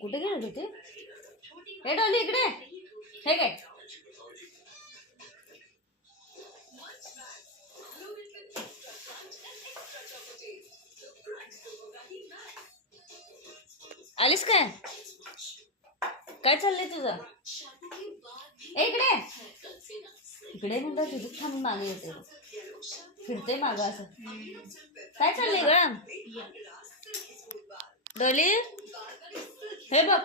कुठे गेले होते? हे डॉली इकडे. हे काय आलीस काय? काय चाललंय तुझं? इकडे इकडे म्हणतात तुझं थांब मागे येते फिरते मागं असं. काय चाललंय ग डॉली? हे बघ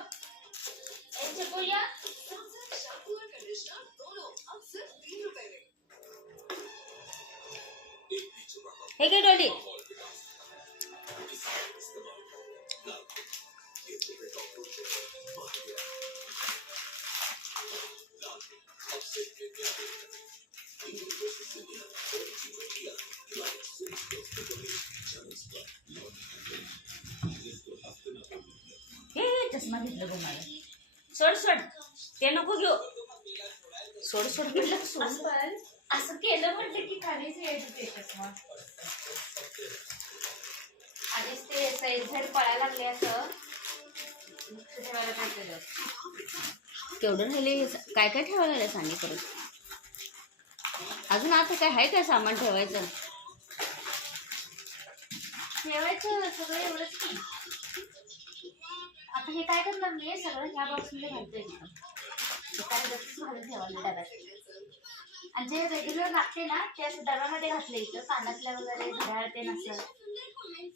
हे काय डॉली? चष्मा घेतलं गो मला. सोड सोड ते नको घेऊ. सोड सोड म्हटलं सोड. असं केलं म्हटलं की खालीच यायचं ते चष्मा. आधीच ते सैड पळायला लागले असं ठेवायला काय केलं. केवढं राहिले काय काय ठेवायला लागलं सांगे परत. अजून आता काय आहे काय सामान ठेवायचं? ठेवायचं सगळं एवढंच की. आता हे काय करणार मी सगळं ह्या बॉक्स मध्ये घालतोय. काय घालून ठेवायला डब्यात. आणि जे रेग्युलर लागते ना ते असं डब्यामध्ये घातले इथं कानातल्या वगैरे घड्याळ ते नसलं.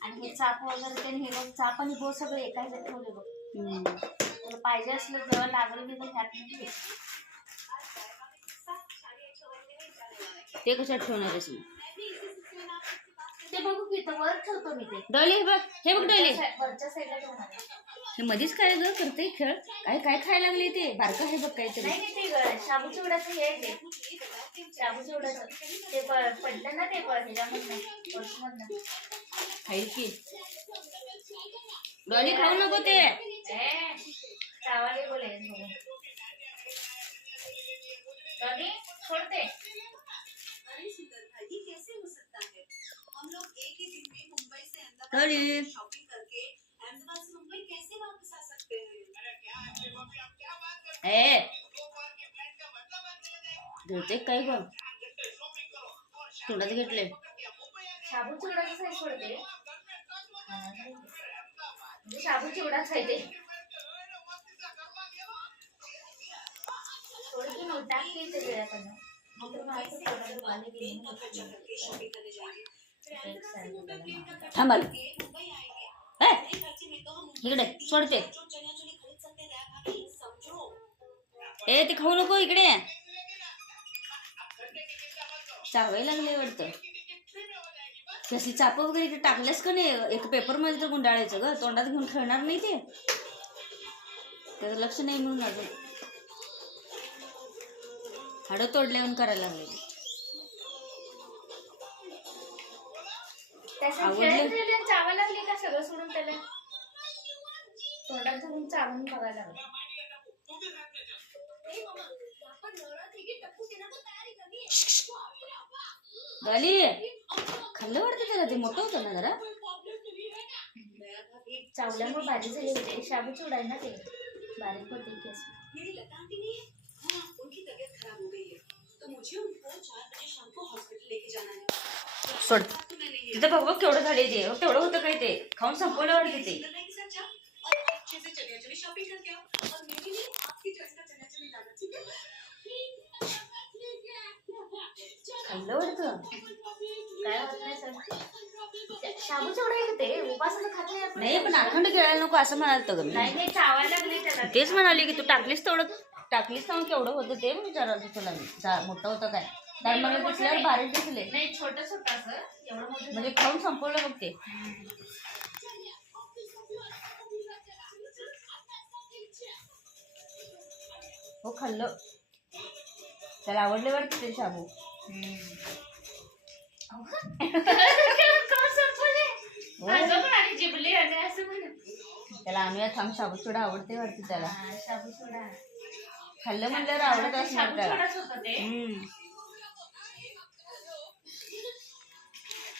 आणि हे चाप वगैरे ते हे चाप आणि बो सगळे एका ह्याच्यात ठेवले बघ. तुला पाहिजे असलं जेव्हा लागलं मी तर ह्यात नाही. ते कशात ठेवणार आहेस मग? ते बघू की इथं वर ठेवतो मी ते. डॉली हे बघ डॉली वरच्या साईडला ठेवणार. हे मध्येच काय ग करते खेळ? काय काय खायला लागले ते बारका हे बघ काहीतरी. नाही ते शाबू चिवड्याचं हे आहे ते. शाबू चिवड्याचं ते पडलं ना ते ह्याच्यामधनं पर्समधनं. खाईल की डॉली खाऊ नको ते. चावाले बोले डॉली छोड़ते. डॉली धुते काय ग तोंडात घेतले. शाबू चिवड्याचं साईज पडते. शाबू चिवडाच आहे ते. थोडी टाकते ते वेळाकडनं. थांबाल इकडे सोडते. ए ते खाऊ नको इकडे. चावायला लागले वाटतं. तशी चाप वगैरे इकडे टाकल्यास का नाही एक पेपर मध्ये तर गुंडाळायचं ग. तोंडात घेऊन खेळणार नाही ते. त्याचं लक्ष नाही म्हणून अजून हाडं तोडल्यावर करायला लागले. चावा लागली का सगळं सोडून त्याला तोंडात धरून चावून बघायला लागलं. डॉली खाल्लं वाटतं त्याला. ते मोठं होतं ना जरा. चावल्यामुळे बारीक झाले होते. शाबू चिवडा ना ते बारीक होते केस. सोड तिथं बघ बघ केवढं झाले ते. तेवढं होतं काय ते खाऊन संपवलं वाटते ते. खाल्लं वाटतं. काय होत नाही सर. शाबू चिवडा येते उपासाचं खात नाही आपण. नाही पण अखंड गिळायला नको असं म्हणाल तर. नाही चावायला लागले त्याला. तेच म्हणाले की तू टाकलीस तेवढं टाकलीस तेव्हा केवढं होतं ते विचारायचं तुला मी. मोठं होतं काय? कारण मला दिसल्यावर बारीक दिसले. नाही छोटंच होतं असं एवढं मोठं. म्हणजे खाऊन संपवलं बघ ते. हो खाल्लं. त्याला आवडले वाटतं ते शाबू. त्याला आणूया थांब. शाबू चिवडा आवडते वाटतं त्याला. शाबू चिवडा खाल्लं म्हणल्यावर आवडत असणार त्याला.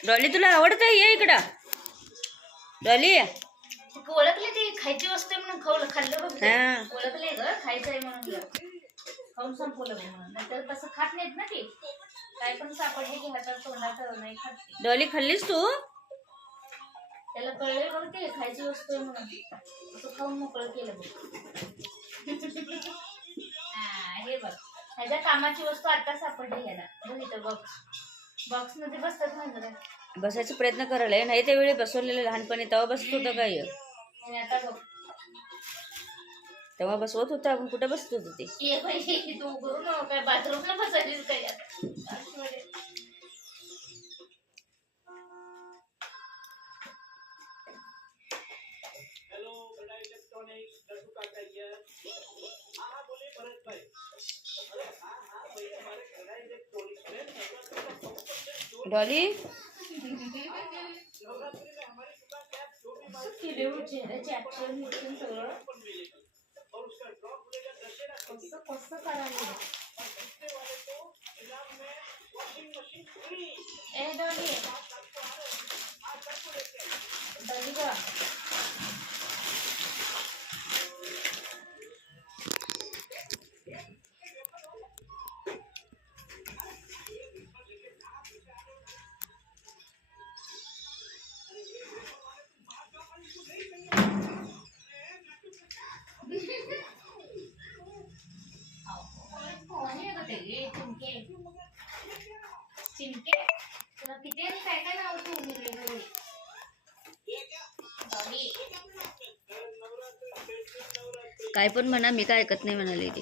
डॉली तुला आवडतं? ये इकडं डॉली. ओळखले ते खायची वस्तू आहे म्हणून खाल्लं बघ. हा. ओळखले ग खायचं आहे म्हणून खाऊन संपवलं बघ म्हणून. नाहीतर तसं खात नाहीत ना ते. काय पण सापडले की हातात तोंडात नाही खात ते. डॉली खाल्लीस तू? त्याला कळले बघ ते खायची वस्तू आहे म्हणून. असं खाऊन मोकळं केलं बघ. हा, हे बघ ह्याच्या कामाची वस्तू आता सापडली ह्याला. बघ इथं बॉक्स मध्ये बसतात म्हणजे बसायचा प्रयत्न करायला नाही त्यावेळी बसवलेलं लहानपणी तेव्हा बसत होतं काय? आणि आता बघ तेव्हा बसवत होतं आपण कुठे बसत होतो ते? ये पाहिजे तू करू काय बाथरूमला बसायचीच काय आता. डॉली चेहऱ्याचे ऍक्शन बिक्शन सगळं कसं करायला. ए डॉली डॉली ग चिमके तुला किती आणि काय काय नाव तू वेगवेगळे. काय पण म्हणा मी काय ऐकत नाही म्हणाले ती.